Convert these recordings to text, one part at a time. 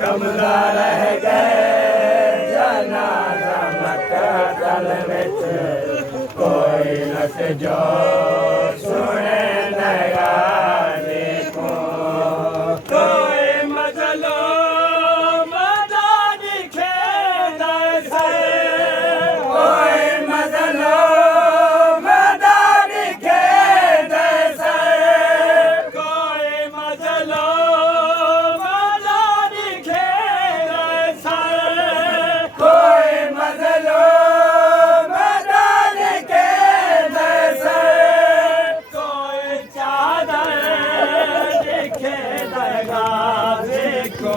कमदा रह गए जनाजा मकतल विच कोई लट जो सुने लगा देखो कोई मजलो मदा दिखे दसे कोई मजलो मदा दिखे दसे कोई मजलो मदा दिखे दसे कोई मजलो मदा दिखे दसे कोई चादर दिखे लगा देखो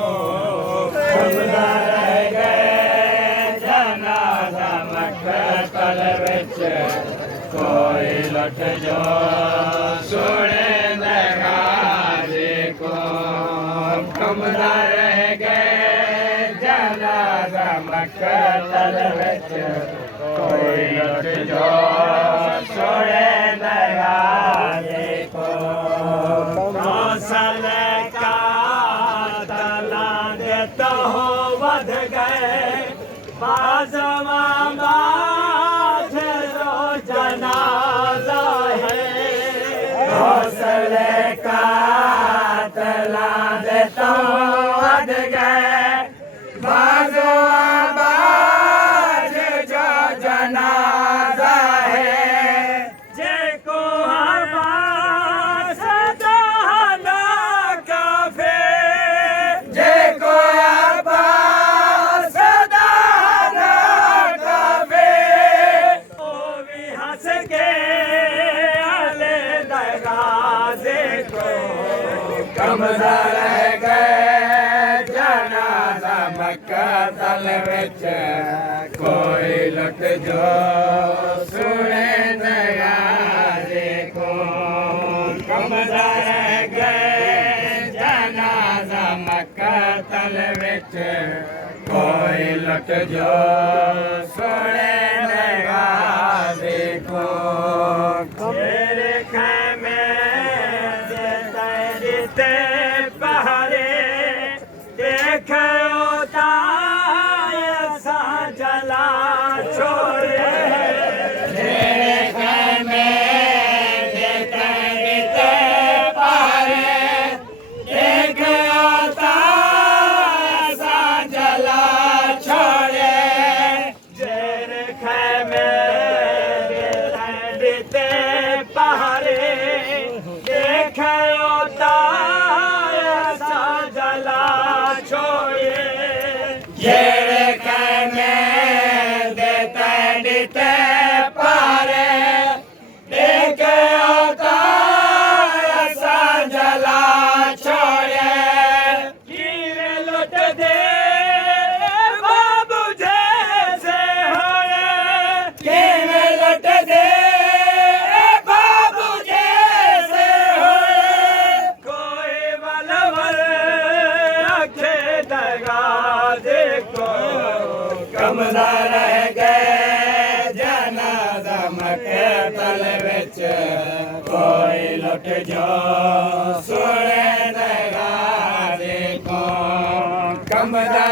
कमदा रह गए जनाजा मकतल विच कोई लट जो सुने लगा देखो कमदा रह गए जनाजा मकतल विच कोई लट जो सुने लगा देखो कौशल का तला देता हो वध गए बाजवा बाज रो जनाजा है हौसले का तला देता हो वध गए बाजवा बाज जो जनाजा है जेको हवास दहना काफे जेको हवास दहना काफे ओ भी हंस के अले दगा देखो कमदा रह गए जनाजा मकतल विच कोई लट जो सुने दगा देखो कमदा रह गए जनाजा मकतल विच कोई लट जो सुने दगा देखो तेरे खैमे देते पहरे देखो सा जला छोड़े तेरे खैमे देते पहरे देखो सा जला छोड़े तेरे खैमे देते पहरे देखो सा जला छोड़े जेड़े कहने देते देते पारे देख होता ऐसा जला छोड़े कीरे लुट दे बाबू जैसे होए कीरे लुट दे बाबू जैसे होए कोई बलवर रखे दगा देखो कमदा रह गए जनाजा मकतल विच कोई लुट जो सुने दगा देखो कमदा